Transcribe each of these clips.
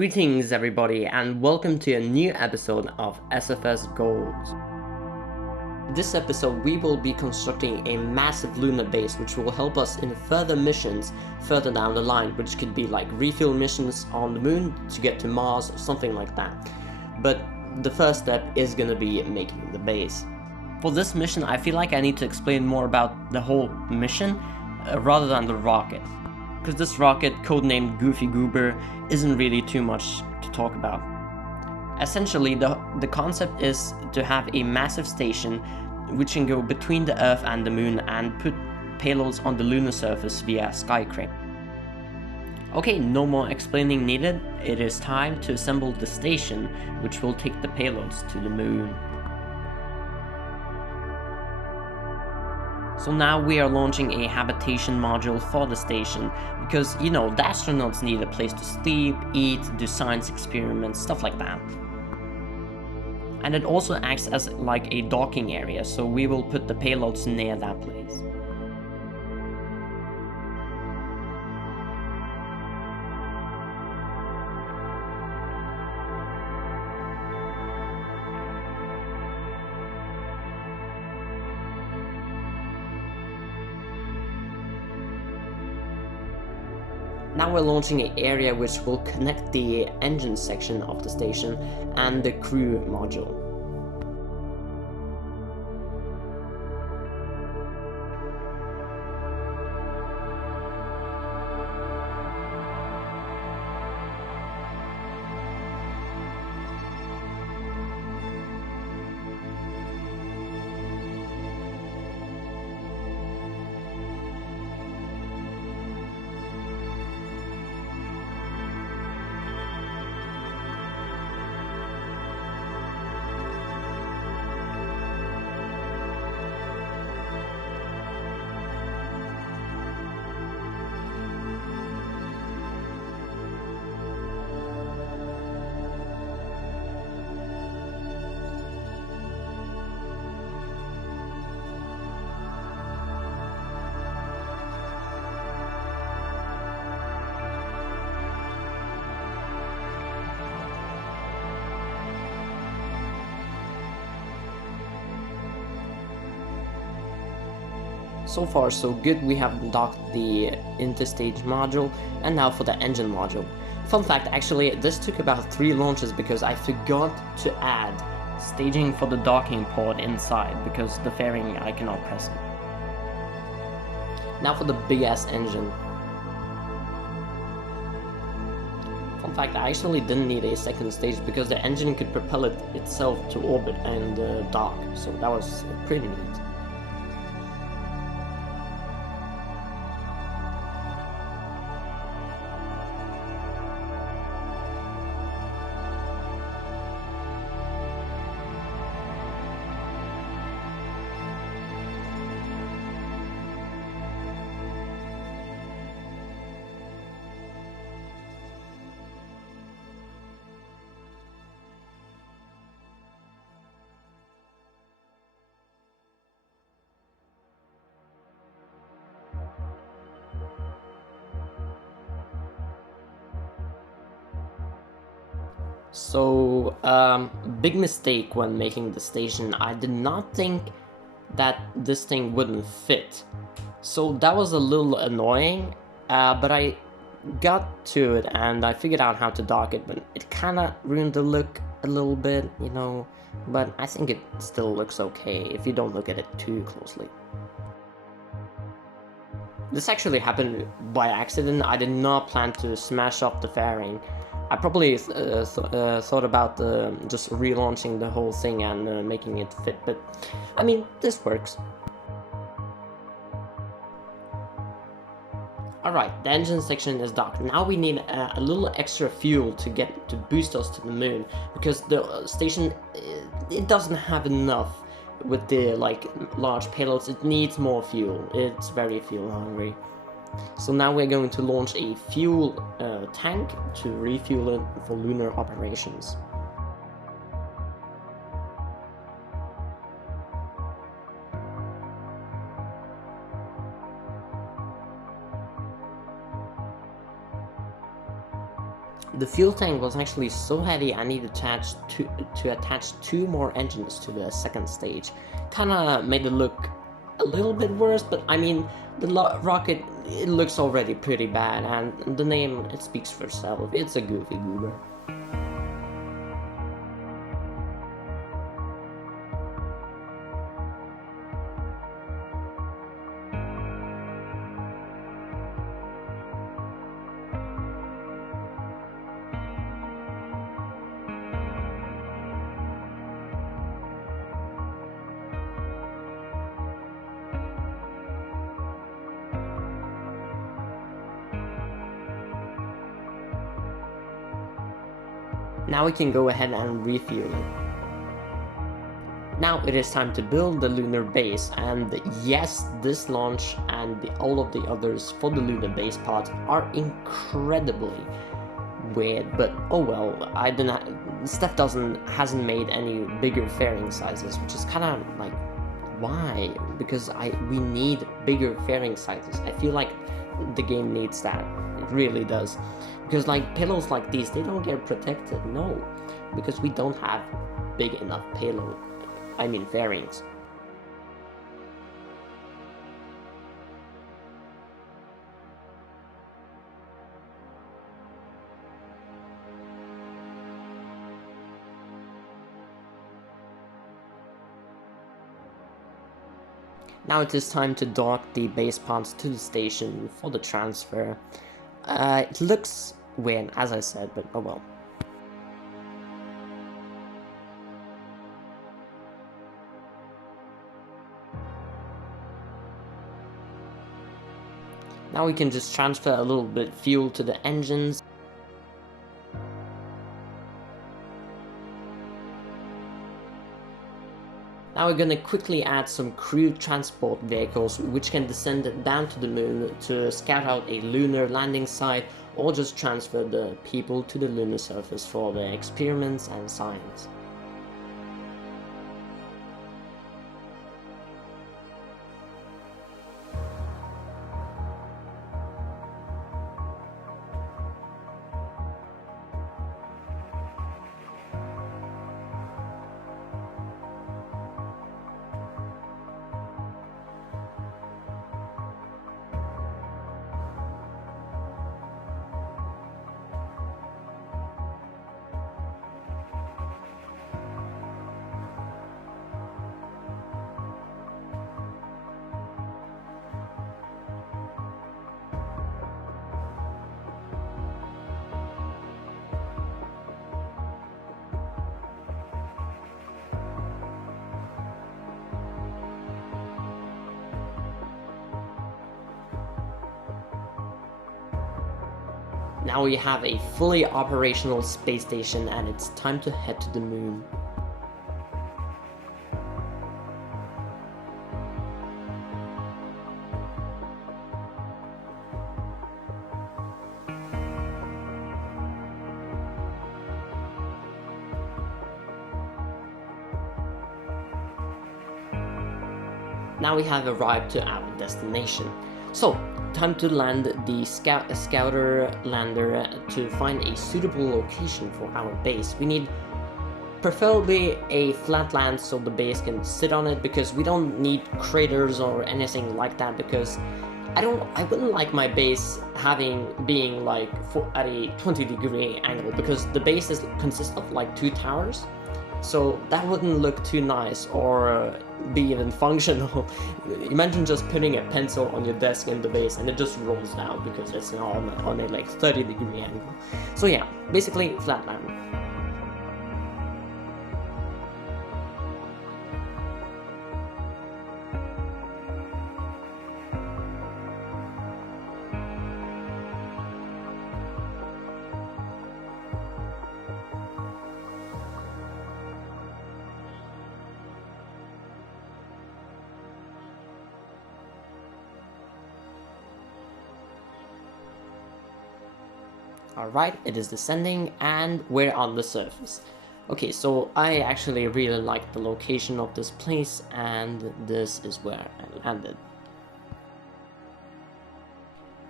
Greetings everybody and welcome to a new episode of SFS Goals. This episode we will be constructing a massive lunar base which will help us in further missions further down the line, which could be like refuel missions on the moon to get to Mars or something like that. But the first step is gonna be making the base. For this mission I feel like I need to explain more about the whole mission rather than the rocket. Because this rocket, codenamed Goofy Goober, isn't really too much to talk about. Essentially, the concept is to have a massive station which can go between the Earth and the Moon and put payloads on the lunar surface via skycrane. Okay, no more explaining needed. It is time to assemble the station which will take the payloads to the Moon. So now we are launching a habitation module for the station because, the astronauts need a place to sleep, eat, do science experiments, stuff like that. And it also acts as like a docking area, so we will put the payloads near that place. Now we're launching an area which will connect the engine section of the station and the crew module. So far so good, we have docked the interstage module, and now for the engine module. Fun fact, actually this took about 3 launches because I forgot to add staging for the docking port inside because the fairing I cannot press it. Now for the big ass engine. Fun fact, I actually didn't need a second stage because the engine could propel itself to orbit and dock, so that was pretty neat. So, big mistake when making the station. I did not think that this thing wouldn't fit. So that was a little annoying, but I got to it and I figured out how to dock it, but it kinda ruined the look a little bit, but I think it still looks okay if you don't look at it too closely. This actually happened by accident. I did not plan to smash up the fairing. I probably thought about just relaunching the whole thing and making it fit, but I mean, this works. Alright, the engine section is docked. Now we need a little extra fuel to boost us to the moon, because the station, it doesn't have enough with the large payloads. It needs more fuel. It's very fuel hungry. So now we're going to launch a fuel tank to refuel it for lunar operations. The fuel tank was actually so heavy I needed to attach 2 more engines to the second stage. Kinda made it look a little bit worse, but I mean, the rocket, it looks already pretty bad, and the name, it speaks for itself. It's a goofy goober. Now we can go ahead and refuel it. Now it is time to build the lunar base, and yes, this launch and all of the others for the lunar base pod are incredibly weird, but oh well. Steph hasn't made any bigger fairing sizes, which is kind of like, why? Because we need bigger fairing sizes. I feel like the game needs that. It really does. Because like payloads like these, they don't get protected. No, because we don't have big enough payload. I mean fairings. Now it is time to dock the base pods to the station for the transfer. It looks weird, as I said, but oh well. Now we can just transfer a little bit of fuel to the engines. Now we're gonna quickly add some crew transport vehicles which can descend down to the moon to scout out a lunar landing site, or just transfer the people to the lunar surface for the experiments and science. Now we have a fully operational space station, and it's time to head to the moon. Now we have arrived to our destination. So, time to land the scouter lander to find a suitable location for our base. We need preferably a flat land so the base can sit on it, because we don't need craters or anything like that, because I wouldn't like my base being like at a 20-degree angle, because the base consists of like 2 towers. So that wouldn't look too nice or be even functional. Imagine just putting a pencil on your desk in the base and it just rolls down because it's on a like 30-degree angle. So yeah, basically flat land. Alright, it is descending and we're on the surface. Okay, so I actually really like the location of this place, and this is where I landed.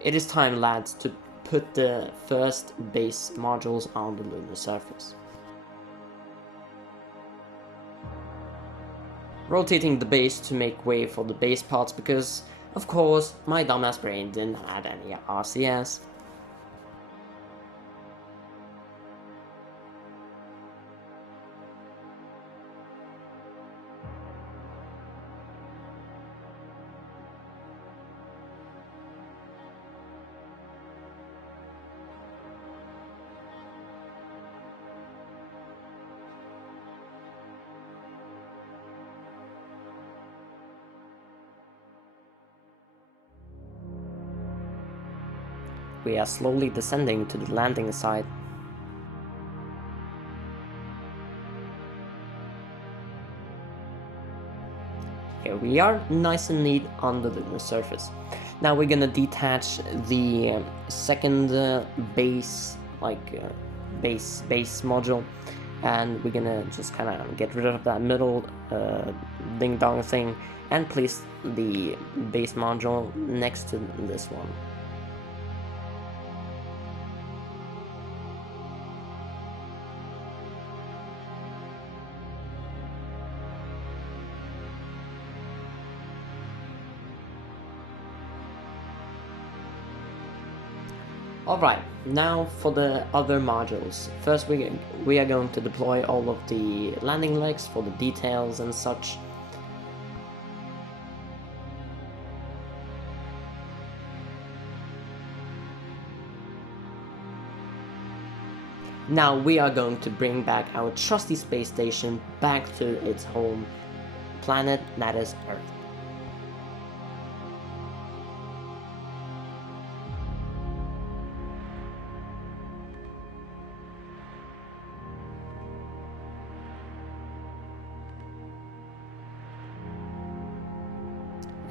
It is time, lads, to put the first base modules on the lunar surface. Rotating the base to make way for the base parts because, of course, my dumbass brain didn't add any RCS. We are slowly descending to the landing site. Here we are, nice and neat on the lunar surface. Now we're gonna detach the second base module, and we're gonna just kind of get rid of that middle ding dong thing and place the base module next to this one. Alright, now for the other modules. First we are going to deploy all of the landing legs for the details and such. Now we are going to bring back our trusty space station back to its home planet, that is Earth.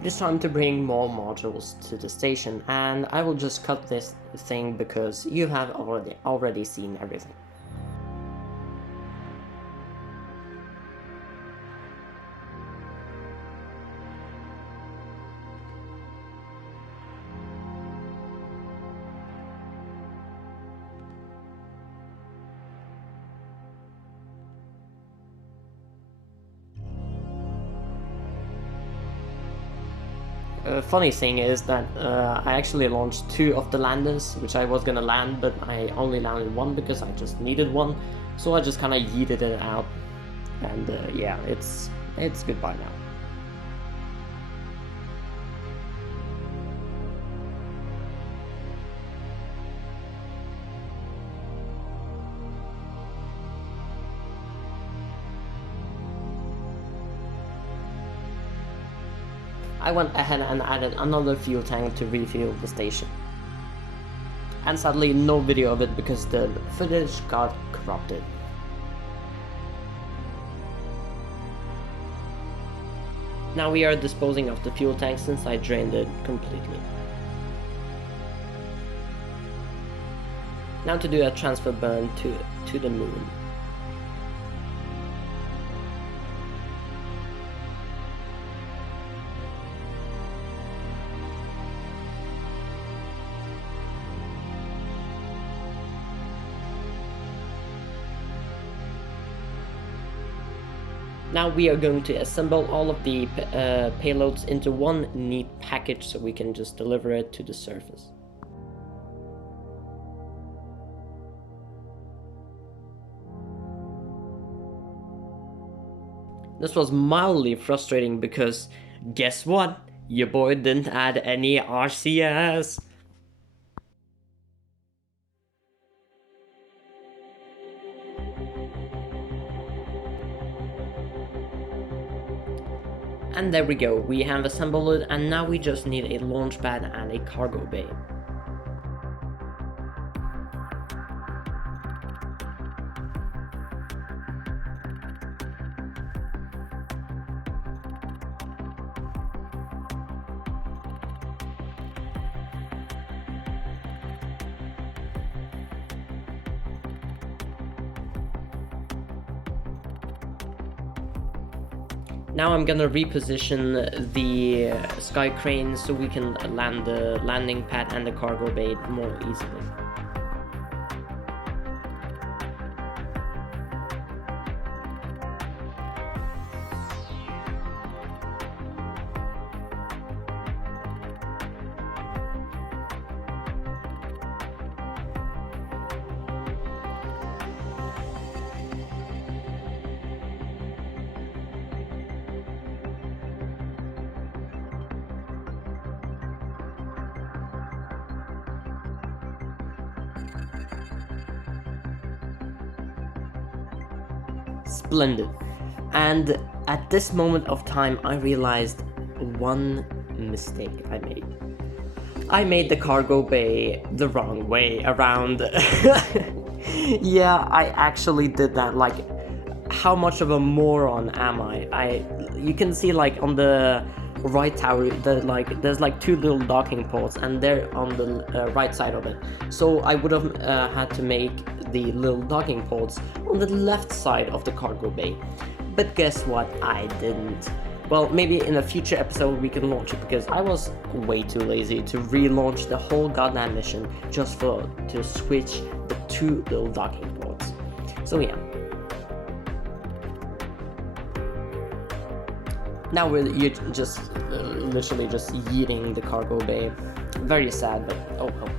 It is time to bring more modules to the station, and I will just cut this thing because you have already seen everything. Funny thing is that I actually launched 2 of the landers, which I was gonna land, but I only landed 1 because I just needed 1, so I just kind of yeeted it out, and yeah, it's goodbye now. I went ahead and added another fuel tank to refuel the station. And sadly no video of it because the footage got corrupted. Now we are disposing of the fuel tank since I drained it completely. Now to do a transfer burn to the moon. Now we are going to assemble all of the payloads into one neat package so we can just deliver it to the surface. This was mildly frustrating because guess what? Your boy didn't add any RCS. And there we go, we have assembled it, and now we just need a launch pad and a cargo bay. Now I'm gonna reposition the sky crane so we can land the landing pad and the cargo bay more easily. Splendid. And at this moment of time, I realized one mistake I made. I made the cargo bay the wrong way around. Yeah, I actually did that. Like, how much of a moron am I? You can see, like, on the right tower, there's like two little docking ports, and they're on the right side of it. So I would have had to make the little docking ports on the left side of the cargo bay. But guess what? I didn't. Well, maybe in a future episode we can launch it, because I was way too lazy to relaunch the whole goddamn mission just to switch the two little docking ports. So yeah. Now you're just literally just yeeting the cargo bay. Very sad, but oh well.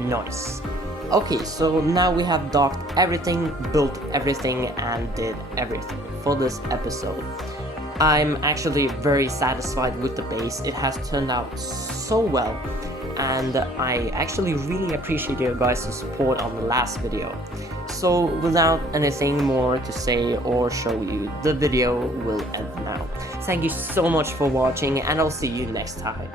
Nice. Okay, so now we have docked everything, built everything, and did everything for this episode. I'm actually very satisfied with the base. It has turned out so well, and I actually really appreciate your guys' support on the last video. So without anything more to say or show you, the video will end now. Thank you so much for watching, and I'll see you next time.